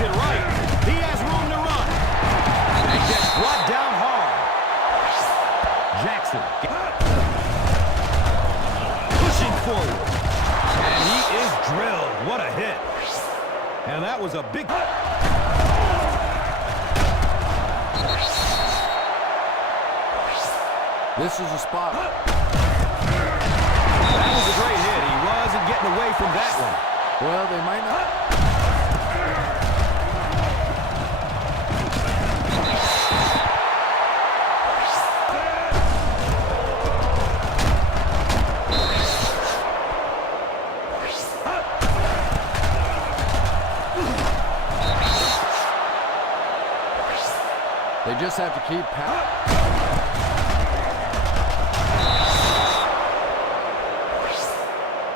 it right. He has room to run. And gets brought down hard. Jackson. Pushing forward. And he is drilled. What a hit. And that was a big... This is a spot. That was a great hit. He wasn't getting away from that one. Well, they might not. They just have to keep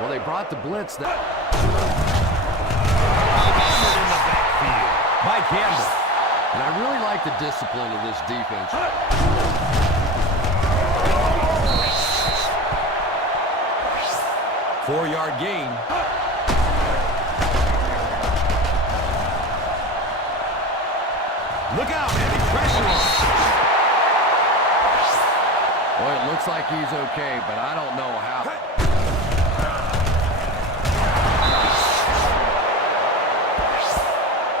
Well, they brought the blitz. Hammered in the backfield by Campbell. And I really like the discipline of this defense. 4-yard gain. Look out, heavy pressure on. Boy, it looks like he's okay, but I don't know how.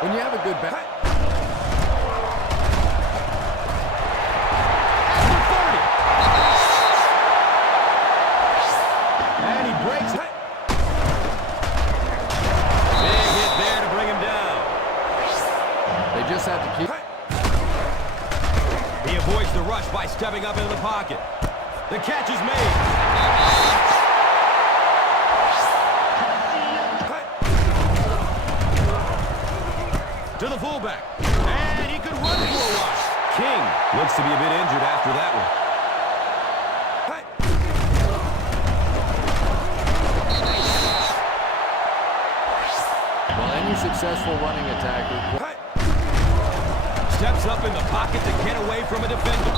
When you have a good back. And he breaks it. Big hit there to bring him down. They just have to keep. He avoids the rush by stepping up into the pocket. The catch is made. To the fullback. And he could run for a while. King looks to be a bit injured after that one. Well, any successful running attacker steps up in the pocket to get away from a defender.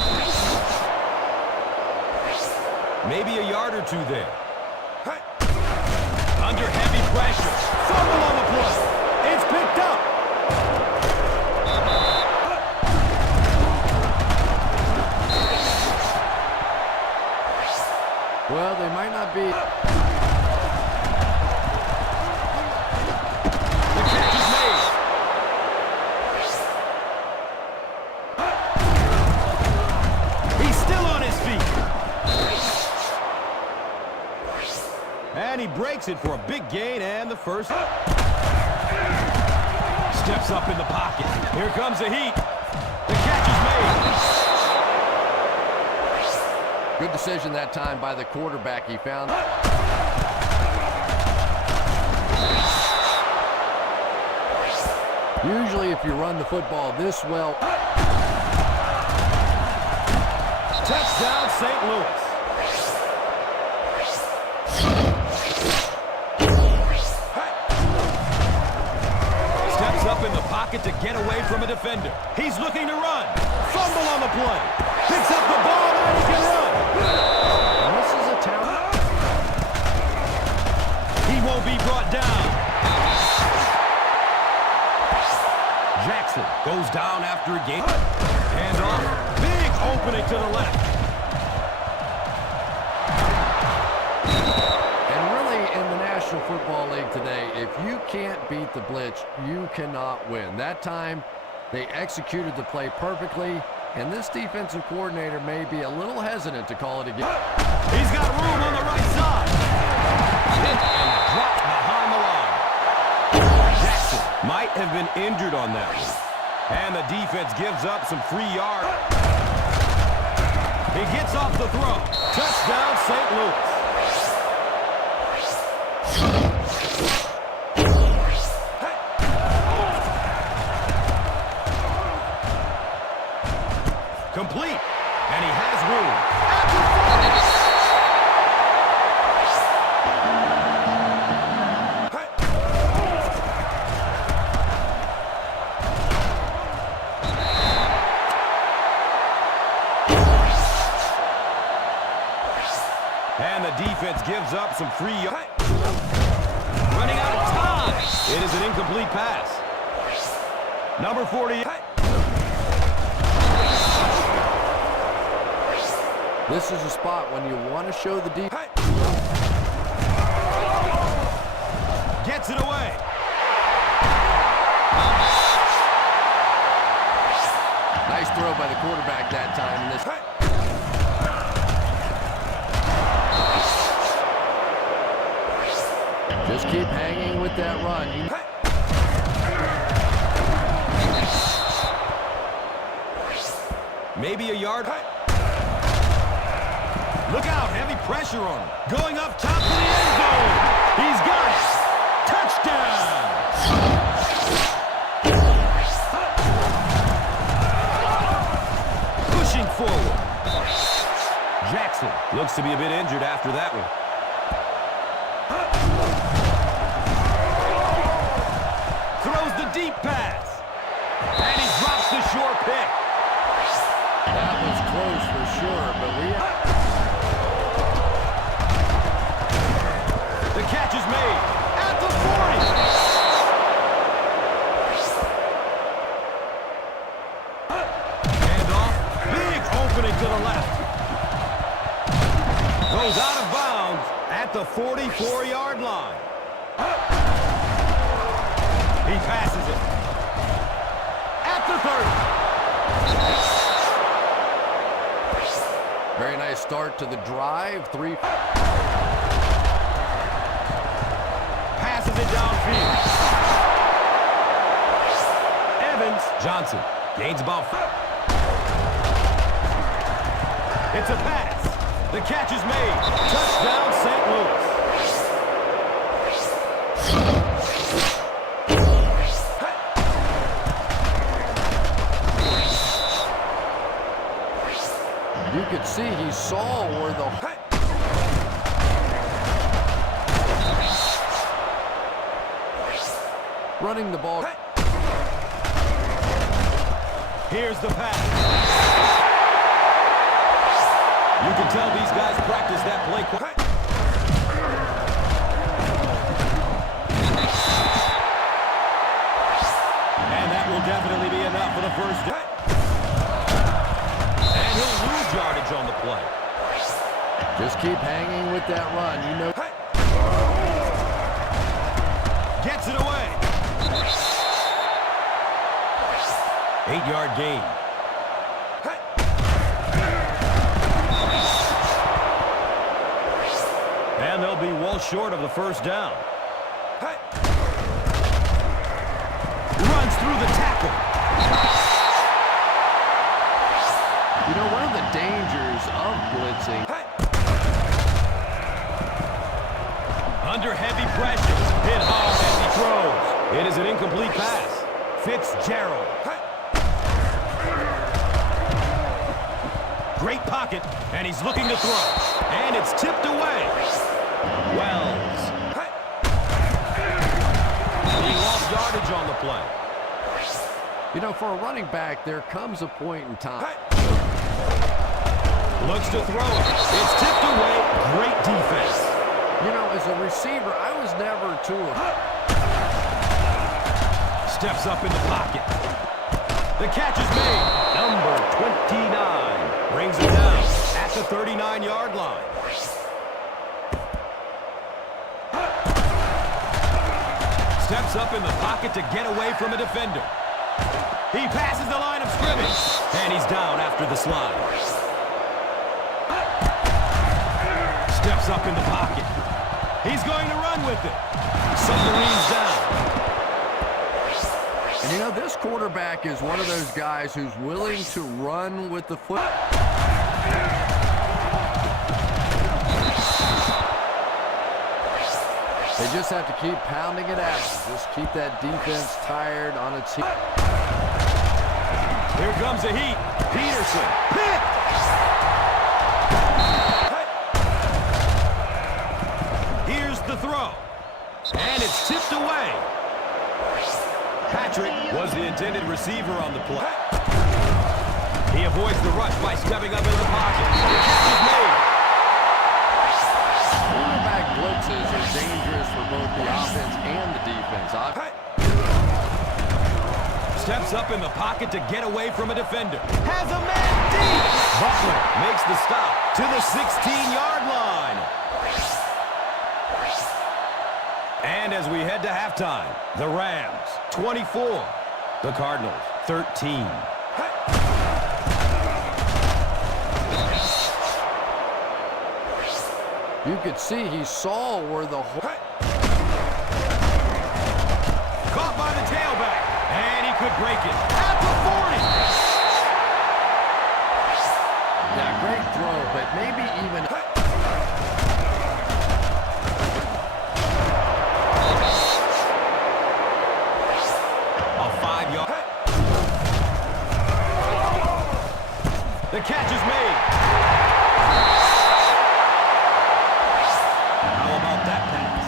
Maybe a yard or two there. Under heavy pressure. Fumble on the play. It's picked up. Well, they might not be. The catch is made. He's still on his feet. And he breaks it for a big gain and the first. Steps up in the pocket. Here comes the heat. The catch is made. Good decision that time by the quarterback he found. Usually if you run the football this well. Touchdown, St. Louis. Steps up in the pocket to get away from a defender. He's looking to run. Fumble on the play. Picks up the ball and he can run. And this is a talent. He won't be brought down. Jackson goes down after a gain. Hand off. Big opening to the left. And really in the National Football League today, if you can't beat the blitz, you cannot win. That time, they executed the play perfectly, and this defensive coordinator may be a little hesitant to call it again. He's got room on the right side. Hit and dropped behind the line. Jackson might have been injured on that one. And the defense gives up some free yards. He gets off the throw. Touchdown, St. Louis. Complete. And he has room. And the defense gives up some free yards. Running out of time. It is an incomplete pass. Number 40. This is a spot when you want to show the deep. Gets it away. Nice throw by the quarterback that time. Just keep hanging with that run. Maybe a yard. Look out, heavy pressure on him. Going up top of the end zone. He's got it. Touchdown. Pushing forward. Jackson looks to be a bit injured after that one. Throws the deep pass. And he drops the short pick. That was close for sure, but the catch is made at the 40. Handoff. Big opening to the left. Goes out of bounds at the 44-yard line. He passes it. At the 30. very nice start to the drive. Passes it downfield. Evans. Johnson gains about 5. It's a pass. The catch is made. Touchdown, St. Louis. You could see he saw where the... running the ball. Here's the pass. You can tell these guys practice that play. And that will definitely be enough for the first down. And he'll lose yardage on the play. Just keep hanging with that run. You know. Gets it away. 8-yard gain. And they'll be well short of the first down. Runs through the tackle. You know, one of the dangers of blitzing. Under heavy pressure. Hit hard as he throws. It is an incomplete pass. Fitzgerald. Great pocket, and he's looking to throw. And it's tipped away. Wells. He lost yardage on the play. You know, for a running back, there comes a point in time. Looks to throw it. It's tipped away. Great defense. You know, as a receiver, I was never too... Steps up in the pocket. The catch is made. Number 29 brings it down at the 39-yard line. Steps up in the pocket to get away from a defender. He passes the line of scrimmage, and he's down after the slide. Steps up in the pocket. He's going to run with it. Submarines down. And you know, this quarterback is one of those guys who's willing to run with the foot. They just have to keep pounding it out. Just keep that defense tired on its heat. Here comes the heat. Peterson. Picked. Here's the throw. And it's tipped away. Patrick was the intended receiver on the play. He avoids the rush by stepping up in the pocket. The catch is made. Quarterback blitzes are dangerous for both the offense and the defense. Steps up in the pocket to get away from a defender. Has a man deep. Butler makes the stop to the 16-yard line. And as we head to halftime, the Rams 24, the Cardinals 13. You could see he saw where the whole... Caught by the tailback, and he could break it at the 40. Yeah, great throw, but maybe even... A 5-yard. The catch is made. How about that pass?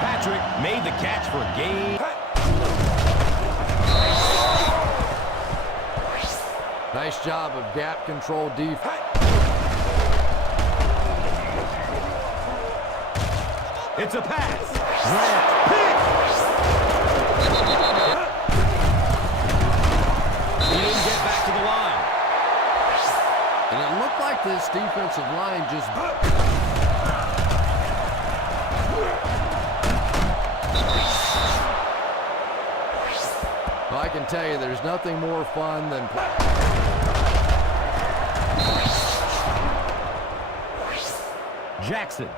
Patrick made the catch for a gain. Nice job of gap control defense. It's a pass. Grant. He didn't get back to the line. And it looked like this defensive line just... Well, I can tell you there's nothing more fun than... Jackson.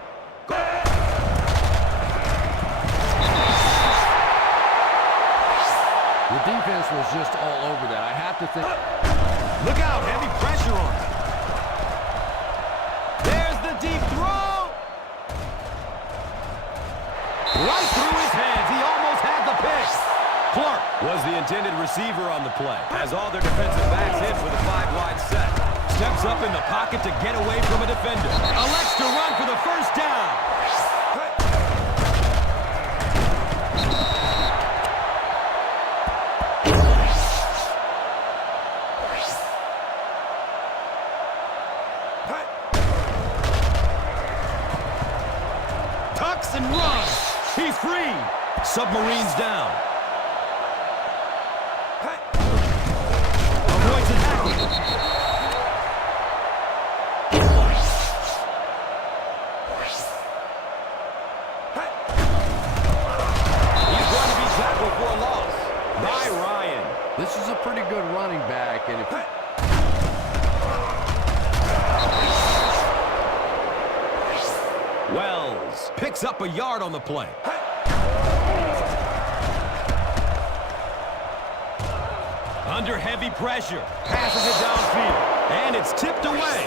The defense was just all over that. I have to think... Look out, heavy pressure on him. There's the deep throw. Right through his hands. He almost had the pick. Clark was the intended receiver on the play. As all their defensive backs hit with a 5-wide set. Steps up in the pocket to get away from a defender. Elects to run for the first down. Tucks and runs. He's free. Submarines down. Avoids a tackle. He's going to be tackled for a loss by Ryan. This is a pretty good running back, and if... Wells picks up a yard on the play. Under heavy pressure, passes it downfield, and it's tipped away.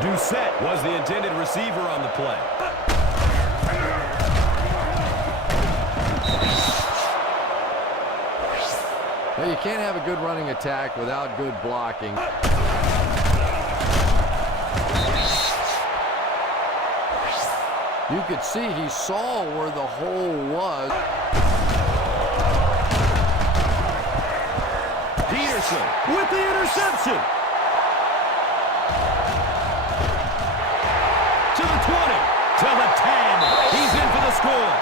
Doucette was the intended receiver on the play. Well, you can't have a good running attack without good blocking. You could see he saw where the hole was. Peterson with the interception. To the 20, to the 10. He's in for the score.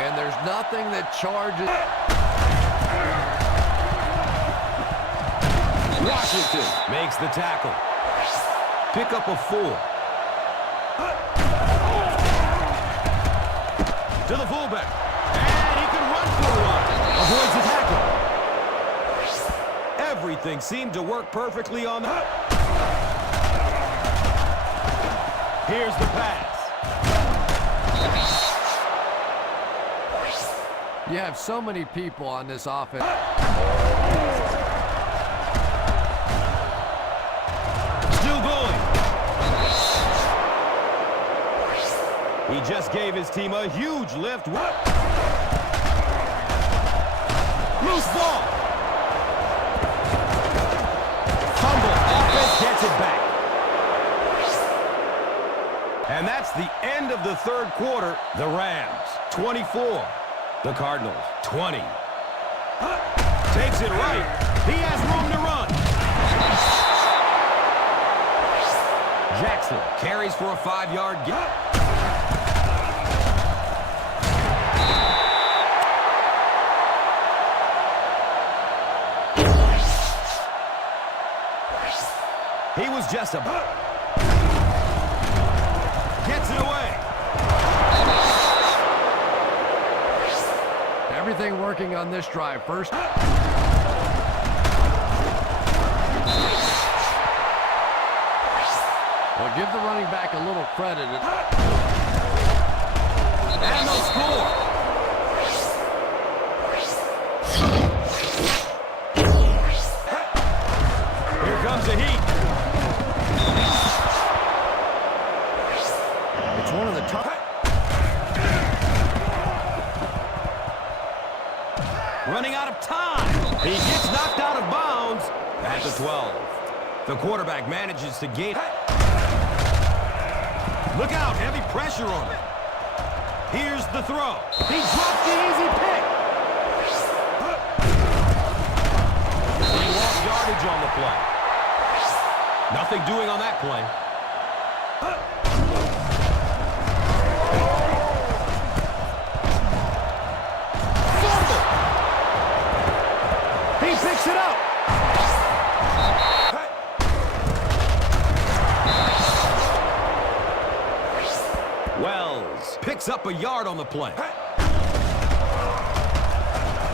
And there's nothing that charges. Washington makes the tackle. Pick up a 4. To the fullback. And he can run for one. Avoids the tackle. Everything seemed to work perfectly on the... Here's the pass. You have so many people on this offense. Still going. He just gave his team a huge lift. Loose ball. Fumble. Offense gets it back. And that's the end of the third quarter. The Rams, 24. The Cardinals, 20. Takes it right. He has room to run. Jackson carries for a 5-yard gain. He was just a... Gets it away. Everything working on this drive. First. Well, give the running back a little credit. And they'll score. Here comes the heat. It's one of the top. Running out of time. He gets knocked out of bounds at the 12. The quarterback manages to gain. Look out, heavy pressure on him. Here's the throw. He dropped the easy pick. He lost yardage on the play. Nothing doing on that play. Fumble. He picks it up. Wells picks up a yard on the play.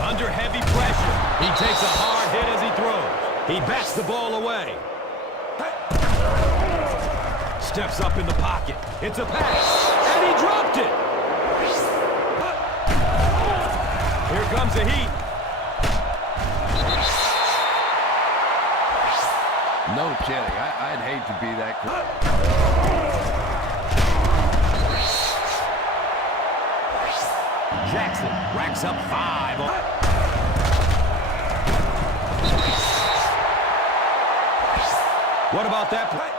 Under heavy pressure. He takes a hard hit as he throws. He bats the ball away. Steps up in the pocket. It's a pass. And he dropped it. Here comes the heat. No kidding. I'd hate to be that quick. Jackson racks up 5. What about that play?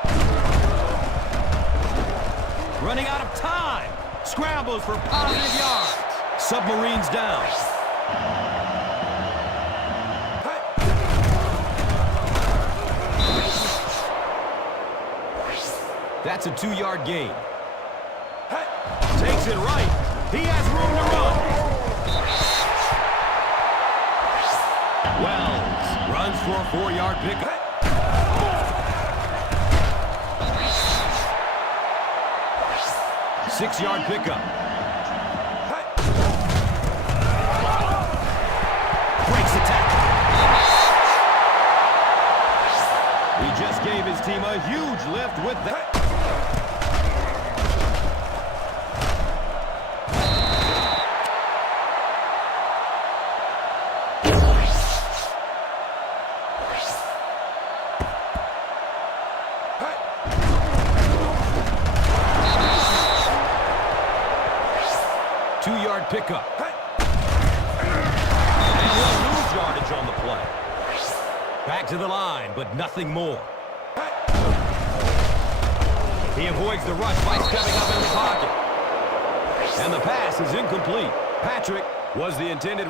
Running out of time. Scrambles for positive yards. Submarines down. That's a 2-yard gain. Takes it right. He has room to run. Wells runs for a 4-yard pickup. 6-yard pickup. Breaks the tackle. He just gave his team a huge lift with that. Pickup. And he'll lose yardage on the play. Back to the line, but nothing more. He avoids the rush by stepping up in the pocket. And the pass is incomplete. Patrick was the intended...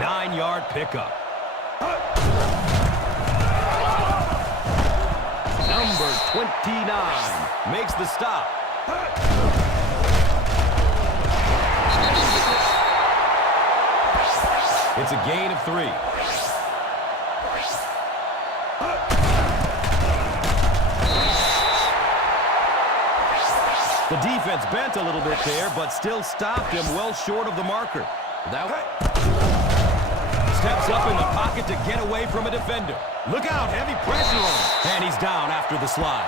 9-yard pickup. Number 29 makes the stop. It's a gain of 3. The defense bent a little bit there, but still stopped him well short of the marker. That way. Steps up in the pocket to get away from a defender. Look out, heavy pressure on him. And he's down after the slide.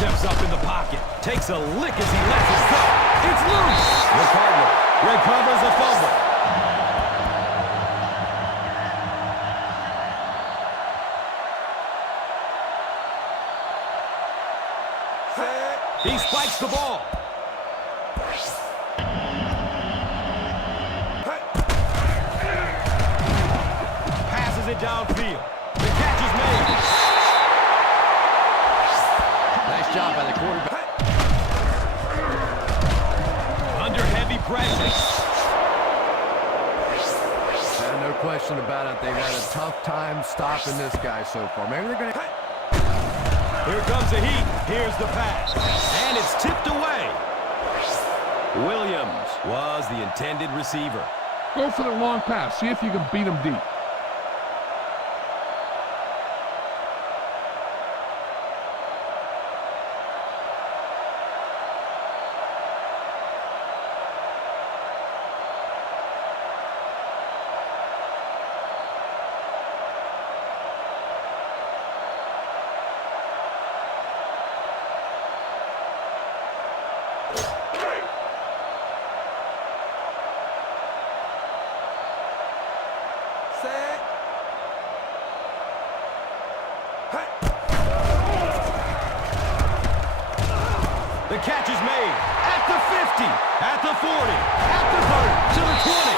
Steps up in the pocket. Takes a lick as he lets it go. It's loose. The Cardinals recovers a fumble. He spikes the ball. Passes it downfield. The catch is made. Nice job by the quarterback. Under heavy pressure. question about it. They've had a tough time stopping this guy so far. Maybe they're going to... Here comes the heat. Here's the pass. And it's tipped away. Williams was the intended receiver. Go for the long pass. See if you can beat him deep. The catch is made at the 50, at the 40, at the 30, to the 20.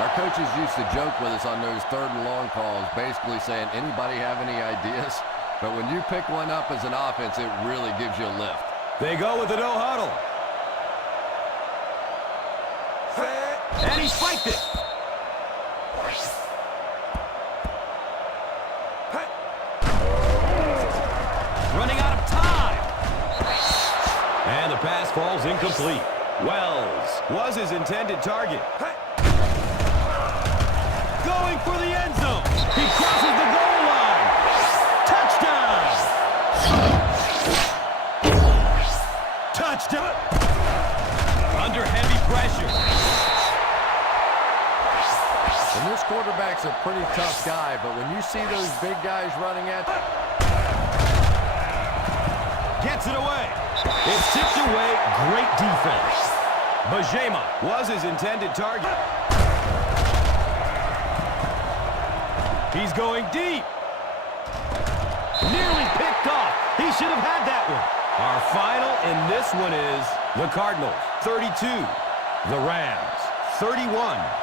Our coaches used to joke with us on those 3rd and long calls, basically saying, anybody have any ideas? But when you pick one up as an offense, it really gives you a lift. They go with the no huddle. And he spiked it. Running out of time. And the pass falls incomplete. Wells was his intended target. Going for the end zone. He crosses the goal line. Touchdown. Touchdown. Under heavy pressure. And this quarterback's a pretty tough guy, but when you see those big guys running at you, gets it away. It's tipped away. Great defense. Bajema was his intended target. He's going deep. Nearly picked off. He should have had that one. Our final in this one is the Cardinals 32, the Rams 31.